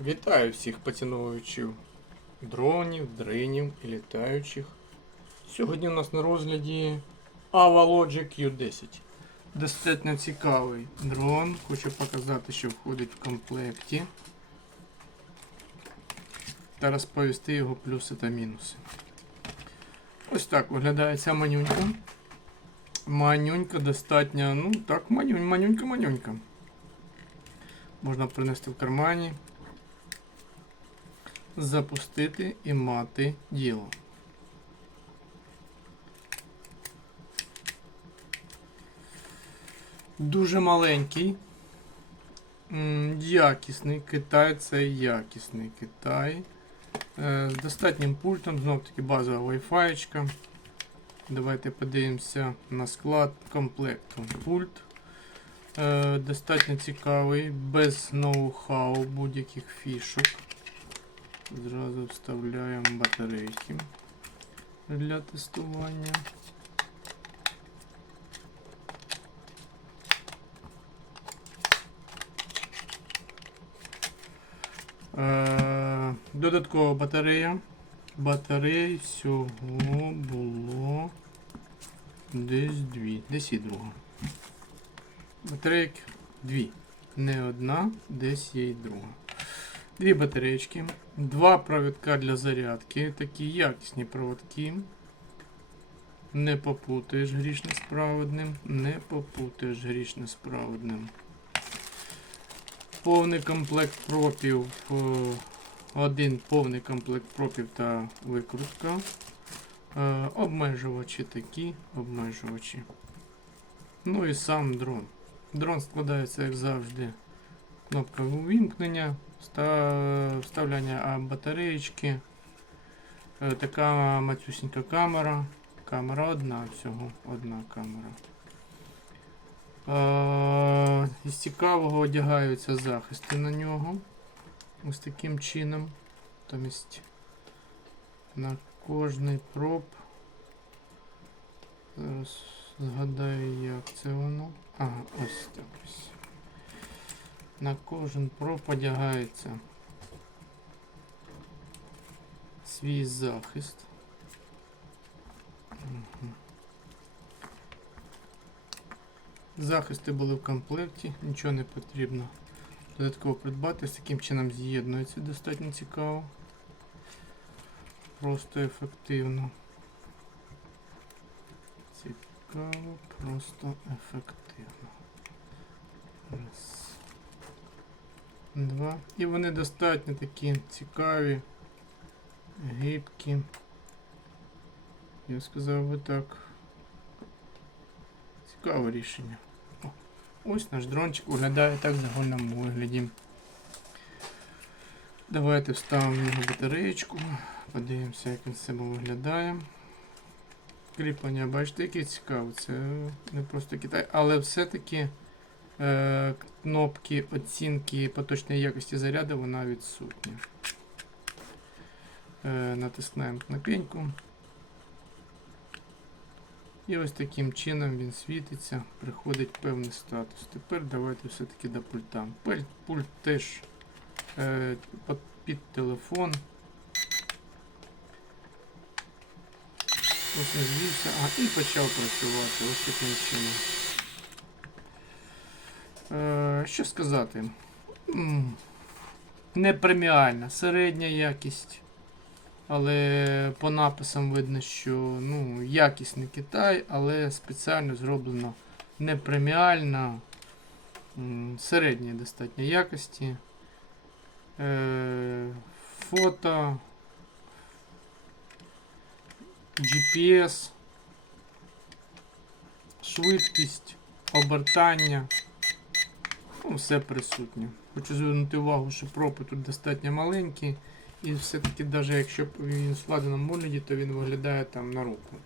Вітаю всіх поціновувачів дронів, дринів і літаючих. Сьогодні у нас на розгляді Avalogic U10. Достатньо цікавий дрон. Хочу показати, що входить в комплекті. Та розповісти його плюси та мінуси. Ось так виглядає ця манюнька. Манюнька достатньо, ну так, манюнь, манюнька, манюнька. Можна принести в кармані запустити і мати діло. Дуже маленький, якісний Китай це якісний Китай. Е, З достатнім пультом, знов таки базова Wi-Fi. Давайте подивимося на склад комплекту. Пульт е, достатньо цікавий, без ноу-хау будь-яких фішок. Зразу вставляємо батарейки для тестування. Е, Додаткова батарея. Батарей всього було десь дві. Десь і друга. Батарейок дві. Не одна, десь є і друга. Дві батареечки, два провідка для зарядки, такі якісні проводки. Не попутаєш грішне з не попутаєш грішне з. Повний комплект пропів, один повний комплект пропів та викрутка. Е, Обмежувачі такі, обмежувачі. Ну і сам дрон. Дрон складається, як завжди, кнопка увімкнення, вставляння батареєчки. Е, Така матюсінька камера. Камера одна всього, одна камера. Е, Із цікавого одягаються захисти на нього. Ось таким чином. Тобто на кожний проб. Зараз згадаю, як це воно. Ага, ось так ось. На кожен проб одягається свій захист. Захисти були в комплекті, нічого не потрібно додатково придбати. З таким чином з'єднується достатньо цікаво. Просто ефективно. Цікаво, просто ефективно. Раз. Два. І вони достатньо такі цікаві, гибкі. Я сказав би так. Цікаве рішення. О, ось наш дрончик виглядає так в загальному вигляді. Давайте вставимо його батареєчку. Подивимося, як він з себе виглядає. Кріплення, бачите, яке цікаве. Це не просто Китай, але все-таки е, кнопки оцінки поточної якості заряду вона відсутня. Е, натискаємо кнопеньку. І ось таким чином він світиться, приходить певний статус. Тепер давайте все-таки до пульта. Пульт, теж е, під, телефон. Ось звівся, а і почав працювати ось таким чином. Що сказати? Не преміальна, середня якість. Але по написам видно, що ну, якісний Китай, але спеціально зроблено не преміальна, середньої достатньо якості. Е, фото, GPS, швидкість, обертання. Ну, все присутнє. Хочу звернути увагу, що пропи тут достатньо маленькі. І все-таки, навіть якщо він в складеному вигляді, то він виглядає там на руку.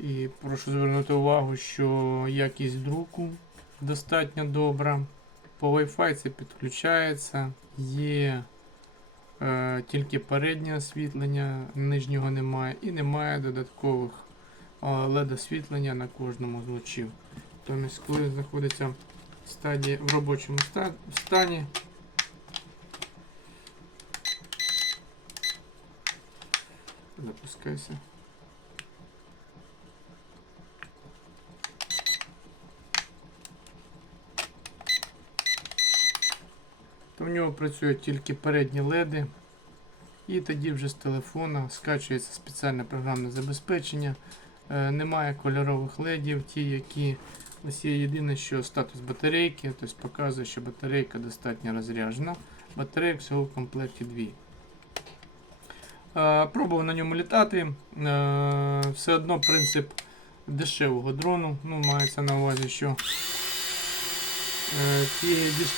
І прошу звернути увагу, що якість друку достатньо добра. По Wi-Fi це підключається. Є е, тільки переднє освітлення, нижнього немає, і немає додаткових е, LED освітлення на кожному з лучів. Тобто, коли знаходиться стадії в робочому стані. Запускайся. То в нього працюють тільки передні леди. І тоді вже з телефона скачується спеціальне програмне забезпечення. Е, немає кольорових ледів, ті, які ось є єдине, що статус батарейки, тобто показує, що батарейка достатньо розряджена. Батарейок всього в комплекті дві. Е, пробував на ньому літати. Е, все одно принцип дешевого дрону. Ну, мається на увазі, що е,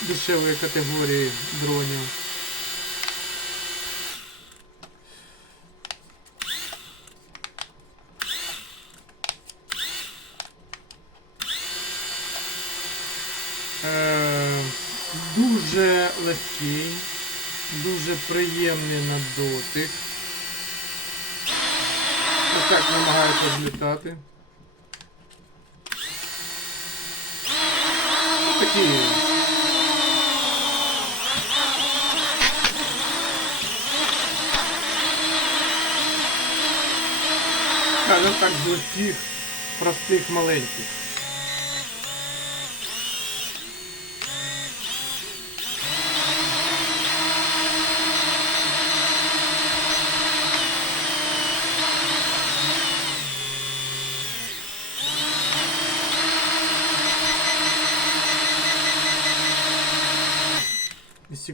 дешевої категорії дронів. Е, дуже легкий, дуже приємний на дотик. Ось так намагається злітати. Ось Такий. Скажем так, з легких, простих, маленьких.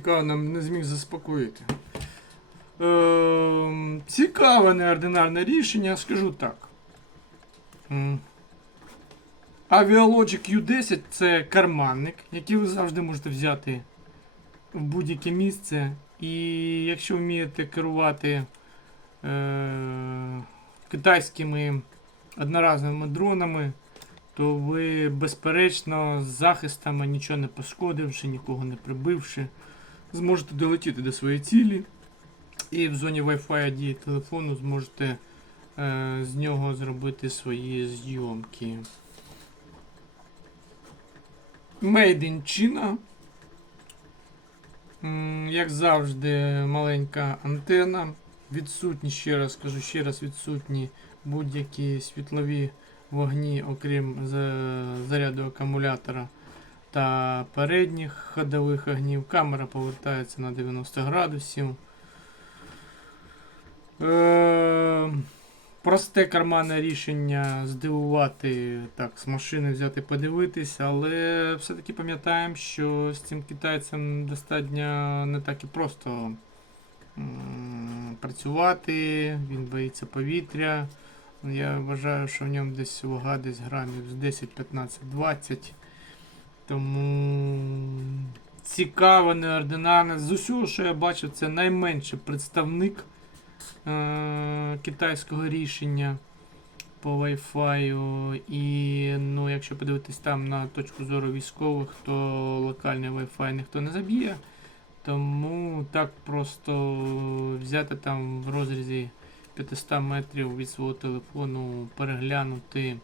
Цікаво, нам не зміг заспокоїти. Ем, цікаве неординарне рішення, скажу так. Avialogic U10 це карманник, який ви завжди можете взяти в будь-яке місце. І якщо вмієте керувати е- китайськими одноразовими дронами, то ви безперечно з захистами, нічого не пошкодивши, нікого не прибивши, зможете долетіти до своєї цілі. І в зоні Wi-Fi дії телефону зможете е, з нього зробити свої зйомки. Made in China. Як завжди, маленька антена. Відсутні, ще раз кажу, ще раз відсутні будь-які світлові вогні, окрім заряду акумулятора та передніх ходових огнів. Камера повертається на 90 градусів. Е, Просте карманне рішення здивувати, так, з машини взяти подивитись, але все-таки пам'ятаємо, що з цим китайцем достатньо не так і просто м, працювати, він боїться повітря. Я вважаю, що в ньому десь вага десь грамів з 10, 15, 20. Тому цікаво, неординарне. З усього, що я бачив, це найменший представник е- китайського рішення по Wi-Fi. І ну, якщо подивитись там на точку зору військових, то локальний Wi-Fi ніхто не заб'є. Тому так просто взяти там в розрізі 500 метрів від свого телефону переглянути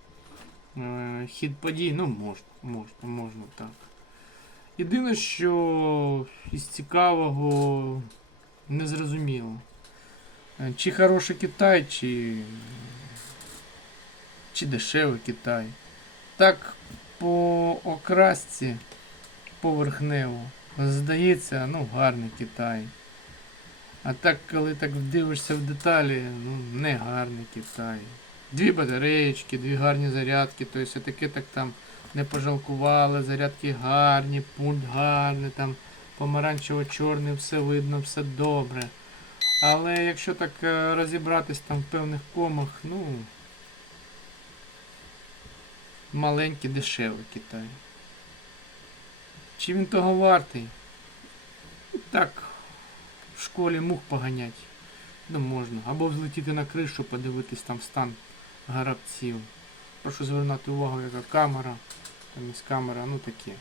е, хід подій, ну можна, можна, можна так. Єдине, що із цікавого не зрозуміло. Е, Чи хороший Китай, чи, чи дешевий Китай. Так по окрасці поверхнево. Здається, ну гарний Китай. А так, коли так дивишся в деталі, ну не гарний Китай. Дві батареєчки, дві гарні зарядки, тобто таке так там не пожалкували, зарядки гарні, пульт гарний, там помаранчево-чорний, все видно, все добре. Але якщо так е, розібратись там в певних комах, ну маленький дешевий Китай. Чи він того вартий? Так, в школі мух поганять. Ну можна. Або взлетіти на кришу, подивитись там стан гарабців. Прошу звернути увагу, яка камера. Там є камера, ну таке.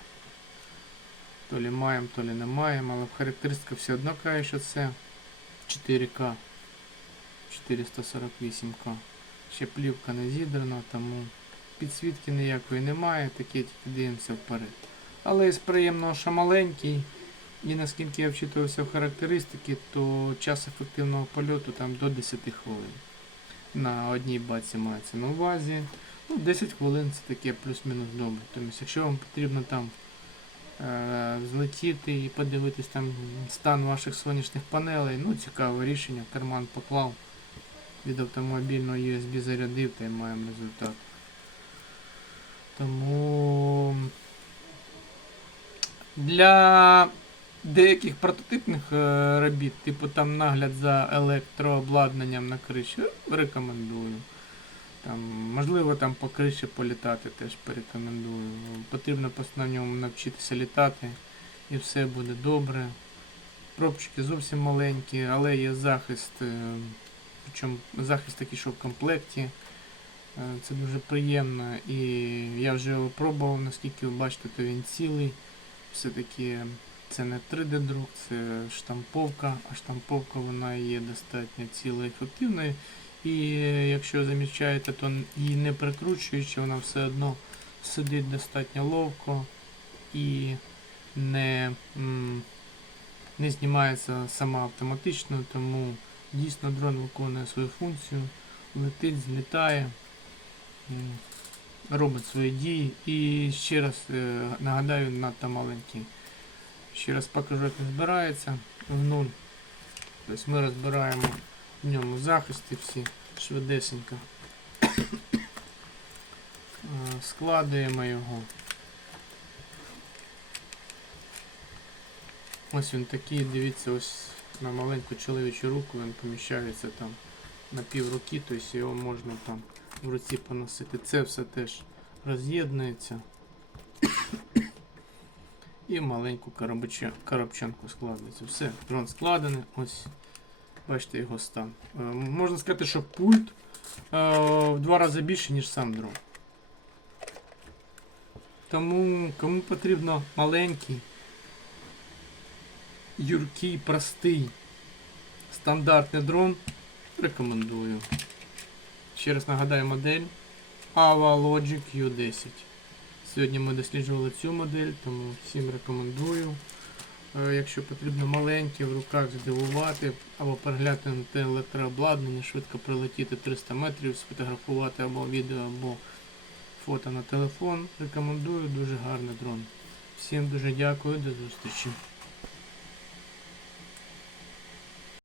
То лі маємо, то лі не маємо, але в характеристиках все одно каже, що це 4К. 448К. Ще плівка не зідрана, тому підсвітки ніякої немає, таке тільки дивимося вперед. Але із приємного, що маленький. І наскільки я вчитувався в характеристики, то час ефективного польоту там до 10 хвилин. На одній баці мається на увазі. Ну, 10 хвилин це таке плюс-мінус добре. Тобто, якщо вам потрібно там е, злетіти і подивитись там стан ваших сонячних панелей, ну цікаве рішення, карман поклав, від автомобільного USB зарядив та й маємо результат. Тому для деяких прототипних е, робіт, типу там нагляд за електрообладнанням на криші, рекомендую. Там, можливо, там по криші політати теж порекомендую. Потрібно на ньому навчитися літати і все буде добре. Пробчики зовсім маленькі, але є захист. е, Причому захист такий, що в комплекті. Е, Це дуже приємно. І я вже його пробував, наскільки ви бачите, то він цілий. Все-таки це не 3D-друк, це штамповка, а штамповка вона є достатньо ціла ефективною. І якщо замічаєте, то її не прикручуючи, вона все одно сидить достатньо ловко і не, не знімається сама автоматично, тому дійсно дрон виконує свою функцію, летить, злітає, робить свої дії. І ще раз е, нагадаю, надто маленький. Ще раз покажу, як він збирається в нуль. Тобто ми розбираємо в ньому захисти всі швидесенько. Е, Складуємо його. Ось він такий, дивіться, ось на маленьку чоловічу руку він поміщається там на пів руки, тобто його можна там в руці поносити. Це все теж роз'єднується. І маленьку коробчанку складається. Все, дрон складений. Ось бачите його стан. Е, можна сказати, що пульт е, в два рази більше, ніж сам дрон. Тому кому потрібно маленький, юркий, простий, стандартний дрон, рекомендую. Ще раз нагадаю модель Ava Logic U10. Сьогодні ми досліджували цю модель, тому всім рекомендую. Е, Якщо потрібно маленькі в руках здивувати або переглянути електрообладнання, швидко прилетіти 300 метрів, сфотографувати або відео, або фото на телефон, рекомендую дуже гарний дрон. Всім дуже дякую, до зустрічі.